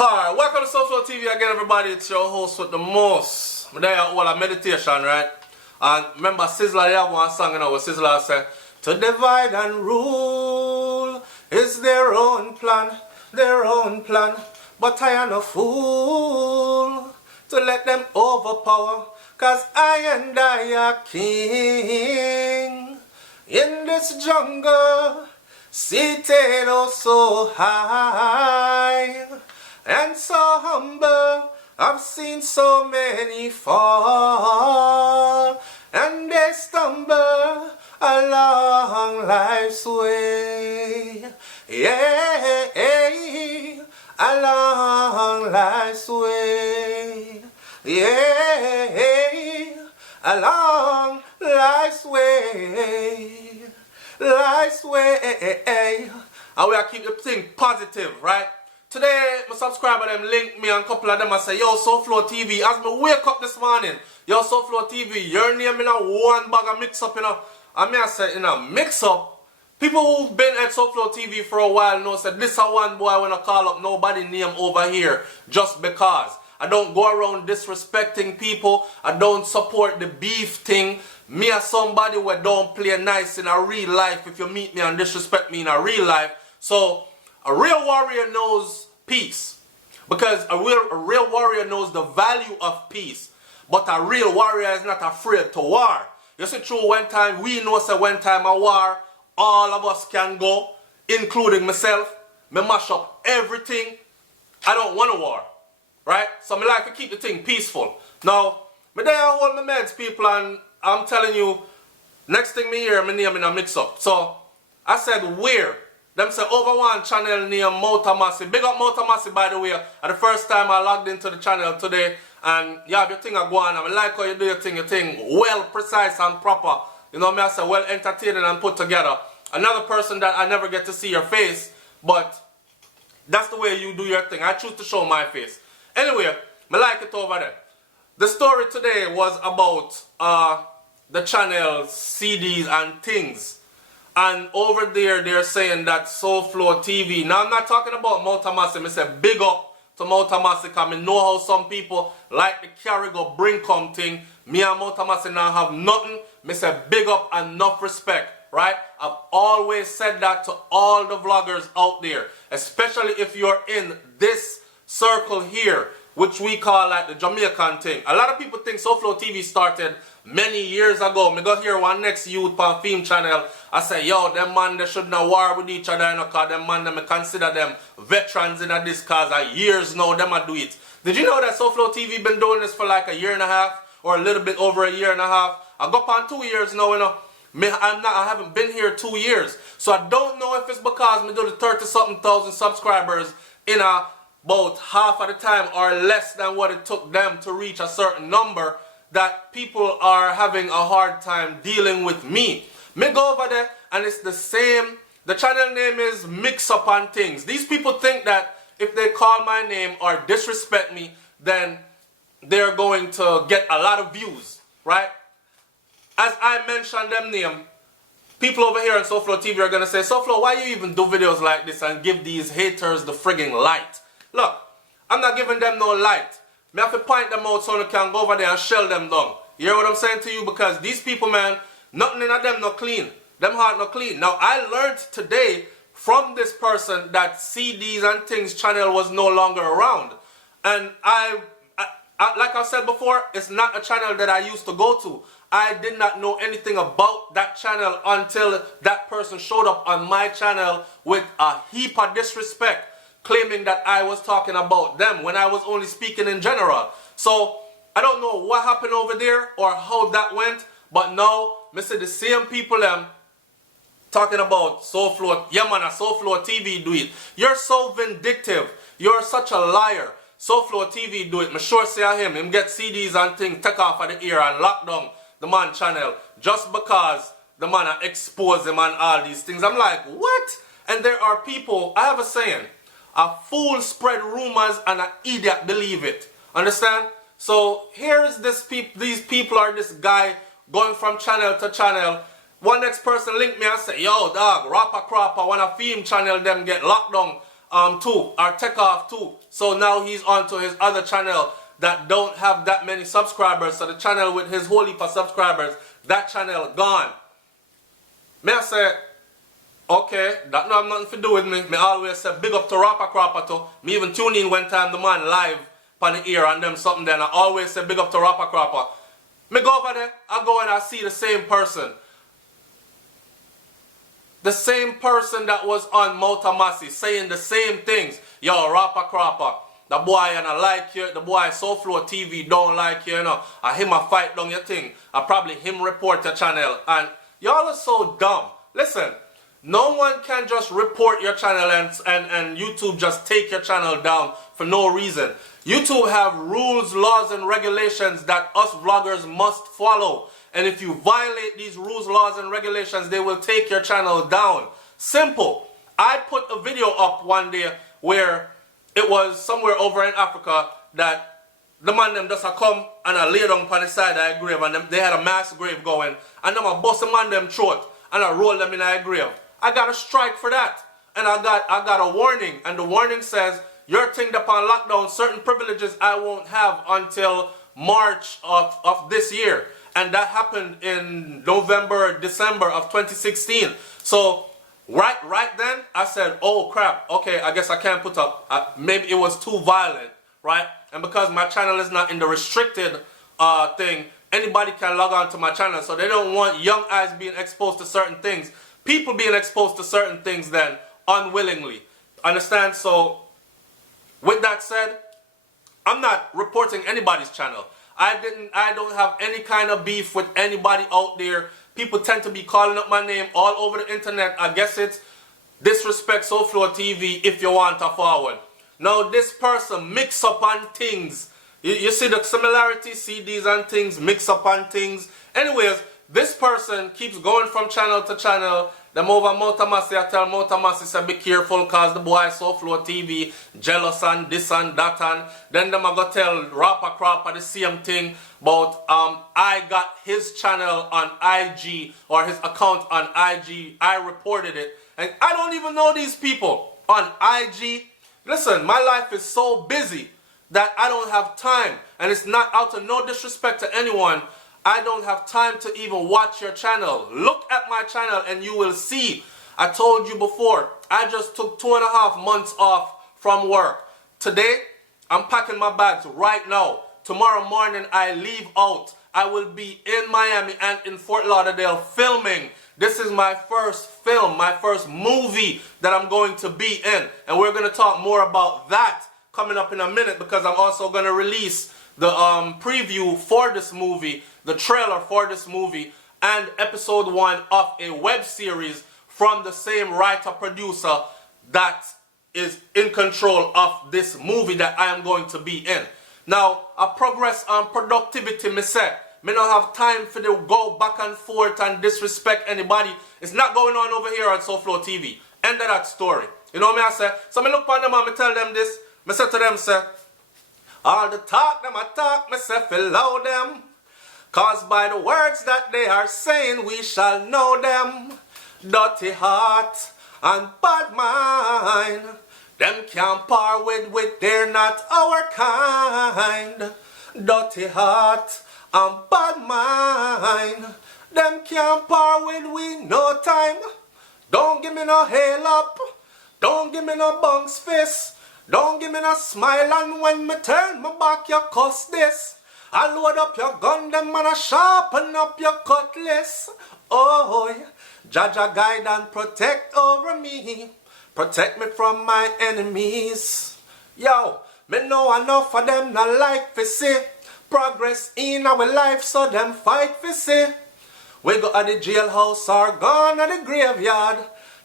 Hi, welcome to SouFLoTV again, everybody. It's your host with the most. I'm there at a meditation, right? And remember, Sizzler, they have one song, you know, where Sizzler said, to divide and rule is their own plan. But I am a fool to let them overpower, cause I and I are king in this jungle, seated oh so high and so humble. I've seen so many fall, and they stumble along life's way. Yeah, along life's way. Yeah, along life's way. Life's way. And we are keep the thing positive, right? Today, my subscriber them link me and a couple of them and say, yo, SouFLoTV, as me wake up this morning, yo, SouFLoTV, your name in a one bag of mix up, you know. And me I say, in a mix up, people who've been at SouFLoTV for a while know said, this a one boy when I call up nobody name over here just because. I don't go around disrespecting people. I don't support the beef thing. Me as somebody who don't play nice in a real life if you meet me and disrespect me in a real life. So, a real warrior knows peace, because a real warrior knows the value of peace, but a real warrior is not afraid to war. You see, true, one time, we know say one time a war, all of us can go, including myself. Me mash up everything. I don't want a war, right? So I like to keep the thing peaceful. Now, me there hold my meds, people, and I'm telling you, next thing me hear, my name in a mix-up. So, I said, where? Them say over one channel named MOUTA MASSI. Big up MOUTA MASSI, by the way. The first time I logged into the channel today, and you have your thing go on. I like how you do your thing well, precise and proper. You know me, I say well entertaining and put together. Another person that I never get to see your face, but that's the way you do your thing. I choose to show my face. Anyway, I like it over there. The story today was about the channel cds&tings. And over there, they're saying that SouFLoTV. Now, I'm not talking about MOUTA MASSI. I say big up to MOUTA MASSI, because I know how some people like the carry go bring come thing. Me and MOUTA MASSI now have nothing. I say big up and enough respect, right? I've always said that to all the vloggers out there, especially if you're in this circle here, which we call like the Jamaican thing. A lot of people think SouFLoTV started many years ago. Me go hear one next youth on film channel. I say, yo, them man, they should not war with each other, you know, because them man, them consider them veterans in this cause of years now, them a do it. Did you know that SouFLoTV been doing this for like a year and a half, or a little bit over a year and a half? I go up on 2 years now, you know. I haven't been here 2 years. So I don't know if it's because me do the 30-something thousand subscribers in about half of the time or less than what it took them to reach a certain number, that people are having a hard time dealing with me. Me go over there and it's the same. The channel name is Mix Up on Things. These people think that if they call my name or disrespect me, then they're going to get a lot of views, right? As I mentioned them name, people over here on SouFLoTV are going to say, SouFLo, why you even do videos like this and give these haters the frigging light? Look, I'm not giving them no light. Me have to point them out so they can go over there and shell them down. You hear what I'm saying to you? Because these people, man, nothing in them no clean. Them heart no clean. Now, I learned today from this person that cds&tings channel was no longer around. And I like I said before, it's not a channel that I used to go to. I did not know anything about that channel until that person showed up on my channel with a heap of disrespect, claiming that I was talking about them when I was only speaking in general. So, I don't know what happened over there or how that went, but now, I see the same people talking about SouFLo, yeah man, SouFLoTV do it. You're so vindictive. You're such a liar. SouFLoTV do it. Me sure say him get cds&tings, take off of the ear and lock down the man channel just because the man expose him and all these things. I'm like, what? And there are people, I have a saying, a fool spread rumors and an idiot believe it. Understand? So here is these people or this guy going from channel to channel. One next person link me and say, yo dog, RAWPA CRAWPA, when a film channel them get locked down too, or take off too. So now he's on to his other channel that don't have that many subscribers. So the channel with his whole heap of subscribers, that channel gone. Me I say, okay, that no have nothing to do with me. Me always say big up to RAWPA CRAWPA too. Me even tune in one time the man live on the ear and them something then. I always say big up to RAWPA CRAWPA. Me go over there, I go and I see the same person. The same person that was on MOUTA MASSI saying the same things. Yo, RAWPA CRAWPA, the boy and I like you, the boy SouFLoTV don't like you, you know. I him a fight down your thing. I probably him report your channel. And y'all are so dumb. Listen, no one can just report your channel and YouTube just take your channel down for no reason. YouTube have rules, laws, and regulations that us vloggers must follow. And if you violate these rules, laws, and regulations, they will take your channel down. Simple. I put a video up one day where it was somewhere over in Africa that the man them just a come and I lay down on the side of a grave and they had a mass grave going. And them a bust the man them throat and I roll them in a grave. I got a strike for that. And I got a warning. And the warning says, you're thinged upon lockdown, certain privileges I won't have until March of this year. And that happened in November, December of 2016. So right then, I said, oh crap, okay, I guess I can't put up. Maybe it was too violent, right? And because my channel is not in the restricted thing, anybody can log on to my channel. So they don't want young eyes being exposed to certain things. People being exposed to certain things then, unwillingly. Understand? So, with that said, I'm not reporting anybody's channel. I don't have any kind of beef with anybody out there. People tend to be calling up my name all over the internet. I guess it's disrespect SouFLoTV if you want to forward. Now this person mix up on things. You see the similarity, CDs and things, mix up on things. Anyways, this person keeps going from channel to channel. Them over MOUTA MASSI, I tell MOUTA MASSI, say be careful cause the boy SouFLoTV jealous and this and that and then them I go tell RAWPA CRAWPA the same thing about I got his channel on IG or his account on IG. I reported it and I don't even know these people on IG. Listen, my life is so busy that I don't have time, and it's not out of no disrespect to anyone. I don't have time to even watch your channel. Look at my channel and you will see. I told you before, I just took 2.5 months off from work. Today, I'm packing my bags right now. Tomorrow morning, I leave out. I will be in Miami and in Fort Lauderdale filming. This is my first film, my first movie that I'm going to be in. And we're going to talk more about that coming up in a minute because I'm also going to release the preview for this movie, the trailer for this movie, and episode 1 of a web series from the same writer-producer that is in control of this movie that I am going to be in. Now, I progress on productivity, me say. Me don't have time for to go back and forth and disrespect anybody. It's not going on over here on SouFLoTV. End of that story. You know what I say? So me look on them and me tell them this. Me say to them, say, all the talk them I talk, me say follow them. Cause by the words that they are saying, we shall know them. Dirty heart and bad mind, them can't par with, they're not our kind. Dirty heart and bad mind, them can't par with, we no time. Don't give me no hail up, don't give me no bunks fist, don't give me no smile, and when me turn my back you cuss this. I load up your gun, them and I sharpen up your cutlass. Oh, Jaja guide and protect over me. Protect me from my enemies. Yo, me know enough of them not like to see progress in our life, so them fight to see. We go at the jailhouse or gone at the graveyard.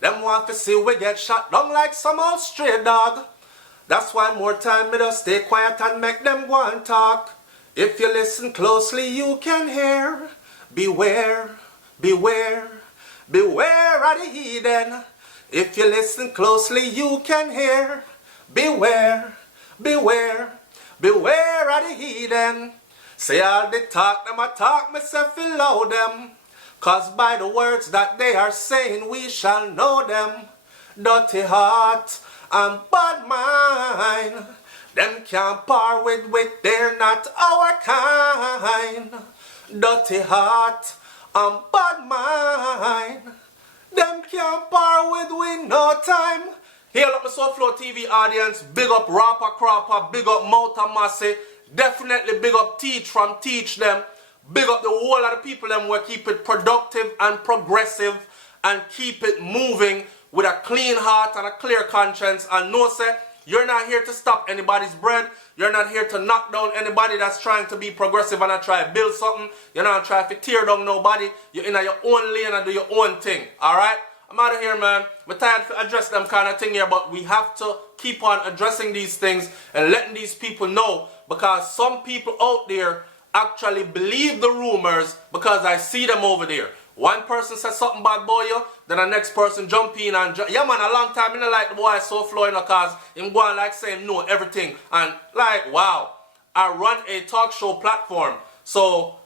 Them want to see we get shot down like some old stray dog. That's why more time me just stay quiet and make them go and talk. If you listen closely, you can hear. Beware, beware, beware of the heathen. If you listen closely, you can hear. Beware, beware, beware of the heathen. Say all the talk, them I talk, myself below them. Cause by the words that they are saying, we shall know them. Dirty heart and bad mind. Them can't par with, they're not our kind. Dirty heart and bad mind. Them can't par with we no time. Hail up my SouFLoTV audience. Big up RAWPA, CRAWPA. Big up MOUTA, MASSI. Definitely big up Teach from Teach them. Big up the whole of the people them who keep it productive and progressive and keep it moving with a clean heart and a clear conscience. And know say, you're not here to stop anybody's bread. You're not here to knock down anybody that's trying to be progressive and try to build something. You're not trying to tear down nobody. You're in your own lane and do your own thing. Alright? I'm out of here, man. I'm tired to address them kind of thing here, but we have to keep on addressing these things and letting these people know, because some people out there actually believe the rumors because I see them over there. One person says something bad about you, then the next person jump in and yeah man, a long time I don't like the boy SouFlo, you know, cause him going like saying know everything. And like, wow, I run a talk show platform, so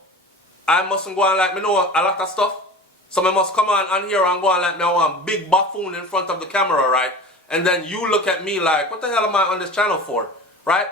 I mustn't go on like me know a lot of stuff. So I must come on here and go on like me I want big buffoon in front of the camera, right? And then you look at me like, what the hell am I on this channel for, right?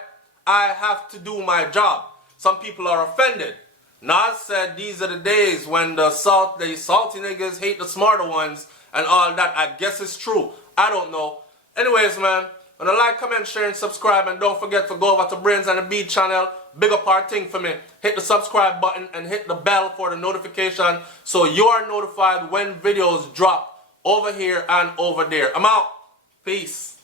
I have to do my job. Some people are offended. Nas said these are the days when the salty niggas hate the smarter ones and all that. I guess it's true. I don't know. Anyways, man, when I like, comment, share, and subscribe, and don't forget to go over to Brains and the Beat channel. Big up our thing for me. Hit the subscribe button and hit the bell for the notification so you are notified when videos drop over here and over there. I'm out. Peace.